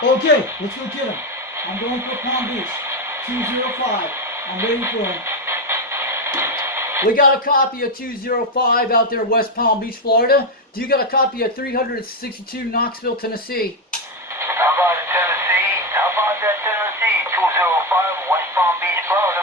Okay, let's go get him. I'm going for Palm Beach. 205. I'm waiting for him. We got a copy of 205 out there, West Palm Beach, Florida. Do you got a copy of 362 Knoxville, Tennessee? How about Tennessee? How about that Tennessee? 205 West Palm Beach, Florida.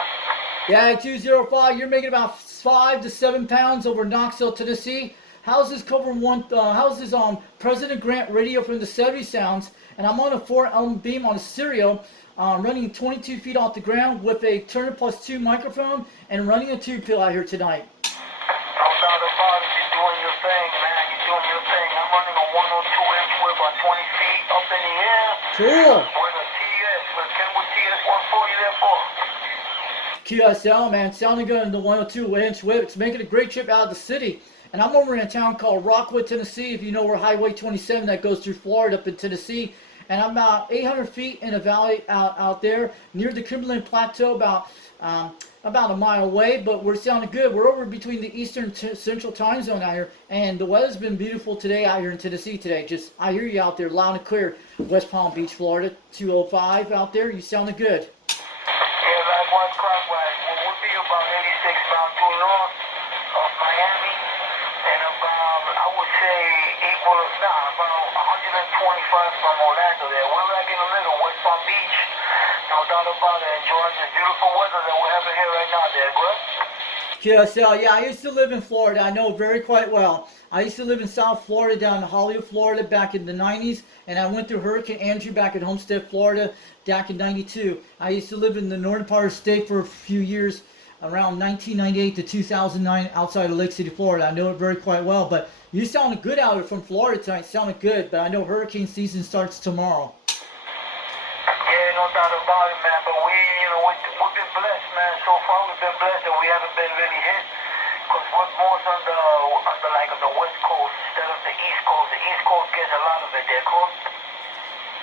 Yeah, 205. You're making about 5 to 7 pounds over Knoxville, Tennessee. How's this covering one? How's this on President Grant radio from the 70 sounds? And I'm on a 4 beam on a stereo, running 22 feet off the ground with a Turner Plus 2 microphone and running a tube pill out here tonight. No doubt about it. You're doing your thing, man. You're doing your thing. I'm running a 102-inch whip on 20 feet up in the air. Cool. With a TS, with Kenwood TS 140 there for. QSL, man, sounding good in the 102-inch whip. It's making a great trip out of the city. And I'm over in a town called Rockwood, Tennessee, if you know where Highway 27 that goes through Florida up in Tennessee. And I'm about 800 feet in a valley out there near the Cumberland Plateau, about a mile away. But we're sounding good. We're over between the Eastern Central Time Zone out here. And the weather's been beautiful today out here in Tennessee today. Just, I hear you out there loud and clear. West Palm Beach, Florida, 205 out there. You sounding good. Yeah, like one clockwise. We'll be about 86 miles due north of Miami. And about, I would say, about 125 from Orlando there. We're right in the middle, West Palm Beach. No doubt about it. Enjoying this beautiful weather that we're having here right now there, bro. QSL, yeah, I used to live in Florida. I know very quite well. I used to live in South Florida, down in Hollywood, Florida, back in the 90s. And I went through Hurricane Andrew back in Homestead, Florida, back in 92. I used to live in the northern part of the state for a few years, around 1998 to 2009, outside of Lake City, Florida. I know it very quite well. But you sounded good out here from Florida tonight. Sounded good. But I know hurricane season starts tomorrow. Yeah, no doubt about it, man. But we've been blessed, man. So far, we've been blessed that we haven't been really hit. Because we're more on the West Coast instead of the East Coast. The East Coast gets a lot of it there, cool?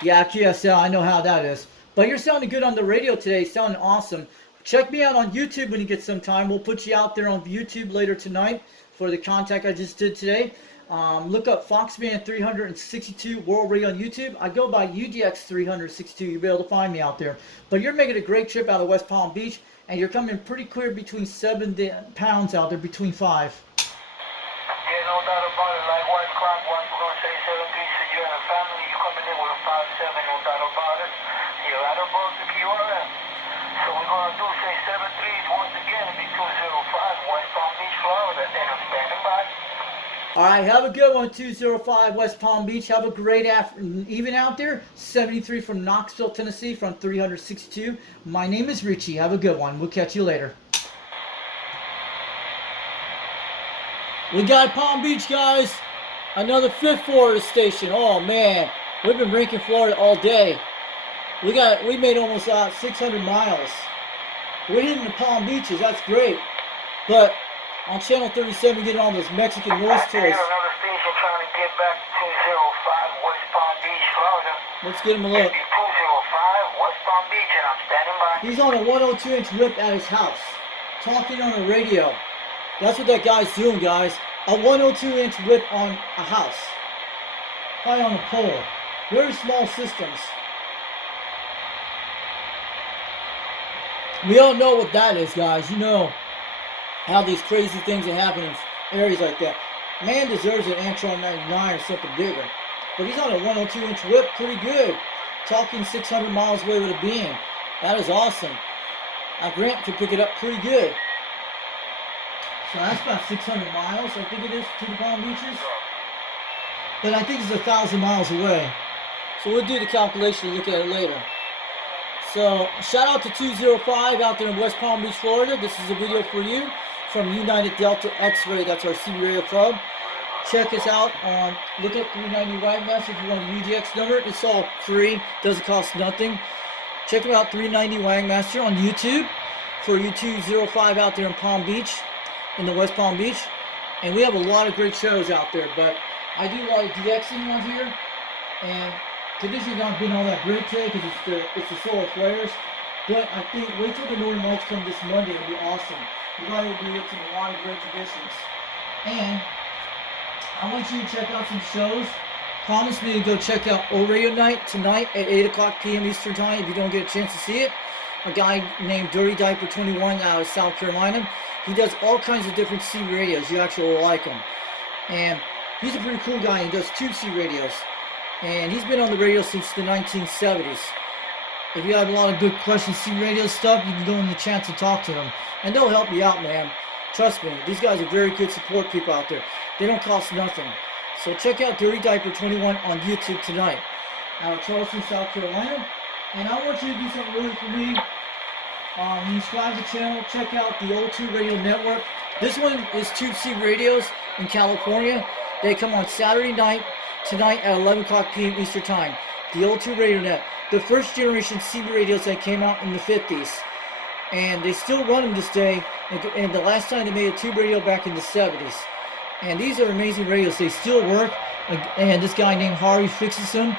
Yeah, QSL, I know how that is. But you're sounding good on the radio today. Sounding awesome. Check me out on YouTube when you get some time. We'll put you out there on YouTube later tonight for the contact I just did today. Look up Foxman 362 World Radio on YouTube. I go by UDX362. You'll be able to find me out there. But you're making a great trip out of West Palm Beach, and you're coming pretty clear between 7 pounds out there, between 5. Yeah, no doubt about it. Like one clock, we're going to say 7 3, so you and the family, you're coming in with a 5-7, no doubt about it. You're right above the QRM. So we're going to do, say, 7 3s once again, it'll be 205 West Palm Beach, Florida, and I'm standing by. All right, have a good one, 205 West Palm Beach. Have a great evening out there. 73 from Knoxville, Tennessee, from 362. My name is Richie. Have a good one. We'll catch you later. We got Palm Beach, guys. Another fifth Florida station. Oh, man. We've been ranking Florida all day. We made almost 600 miles. We're hitting the Palm Beaches. That's great. But on Channel 37, we get all those Mexican noise toys. Another station trying to get back to 205 West Palm Beach, Florida. Let's get him a look. 205 West Palm Beach, and I'm standing by. He's on a 102-inch whip at his house, talking on the radio. That's what that guy's doing, guys. A 102-inch whip on a house. Probably on a pole. Very small systems. We all know what that is, guys. You know how these crazy things that happen in areas like that. Man deserves an Antron 99 or something bigger. But he's on a 102-inch whip, pretty good. Talking 600 miles away with a beam. That is awesome. Grant could pick it up pretty good. So that's about 600 miles, I think it is, to the Palm Beaches. But I think it's 1,000 miles away. So we'll do the calculation and look at it later. So shout out to 205 out there in West Palm Beach, Florida. This is a video for you from United Delta X-Ray. That's our CB Radio Club. Check us out on, look up 390 Wagmaster if you want a UDX number. It's all free, doesn't cost nothing. Check them out, 390 Wagmaster on YouTube for you 205 out there in Palm Beach, in the West Palm Beach. And we have a lot of great shows out there, but I do a lot of DXing on here, and conditions aren't been all that great today because it's the solar flares. But I think wait till the Northern Lights come this Monday. It'll be awesome. We're going to be in a lot of great conditions. And I want you to check out some shows promise me to go check out O Radio Night tonight at 8 o'clock p.m. Eastern Time if you don't get a chance to see it. A guy named Dirty Diaper 21 out of South Carolina. He does all kinds of different C radios. You actually will like him. And he's a pretty cool guy. He does tube C radios. And he's been on the radio since the 1970s. If you have a lot of good questions, C radio stuff, you can go in the chat and talk to them. And they'll help you out, man. Trust me. These guys are very good support people out there. They don't cost nothing. So check out Dirty Diaper 21 on YouTube tonight. Out of Charleston, South Carolina. And I want you to do something really for me. When you subscribe to the channel, check out the O2 Radio Network. This one is Tube C Radios in California. They come on Saturday night, tonight at 11 o'clock p.m. Eastern Time. The O2 Radio Net. The first generation C radios that came out in the 50s. And they still run them this day. And the last time they made a tube radio back in the 70s. And these are amazing radios. They still work. And this guy named Harvey fixes them.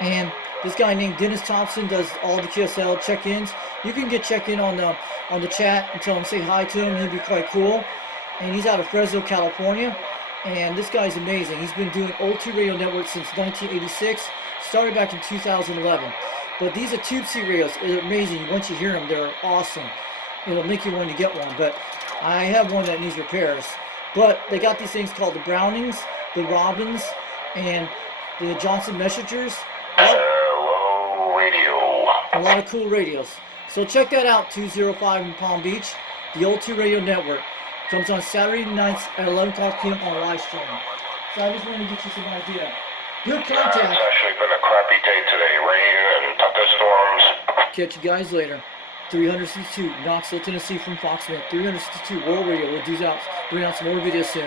And this guy named Dennis Thompson does all the QSL check-ins. You can get check-in on the chat and tell him, say hi to him. He'd be quite cool. And he's out of Fresno, California. And this guy's amazing. He's been doing O2 Radio Network since 1986. Started back in 2011. But these are Tube C radios. They're amazing. Once you hear them, they're awesome. It'll make you want to get one. But I have one that needs repairs. But they got these things called the Brownings, the Robins, and the Johnson Messengers. Hello, radio. A lot of cool radios. So check that out, 205 in Palm Beach. The O2 Radio Network. Comes on Saturday nights at 11 o'clock p.m. on live stream. So I just wanted to get you some idea. Good contact. It's actually been a crappy day today. Rain and thunderstorms. Catch you guys later. 362, Knoxville, Tennessee from Foxman. 362 World Radio. We'll bring out some more videos soon.